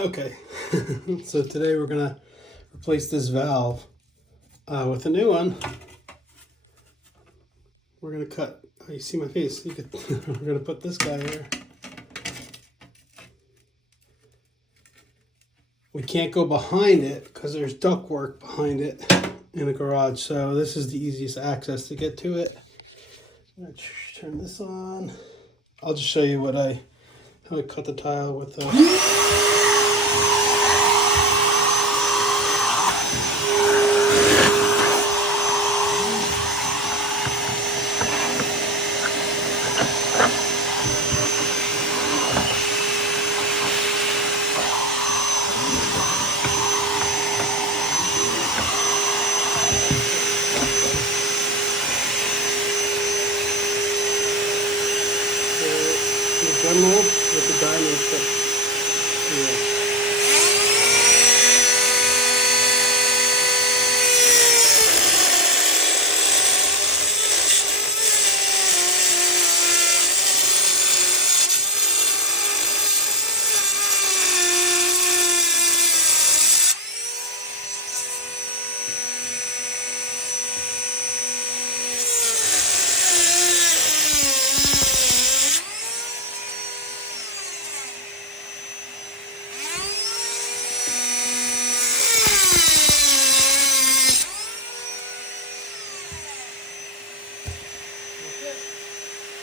Okay, so today we're gonna replace this valve with a new one. We're gonna cut. Oh, you see my face? You could. We're gonna put this guy here. We can't go behind it because there's ductwork behind it in the garage. So this is the easiest access to get to it. Let's turn this on. I'll just show you how I cut the tile with the Dremel with the diamond tip. Yeah.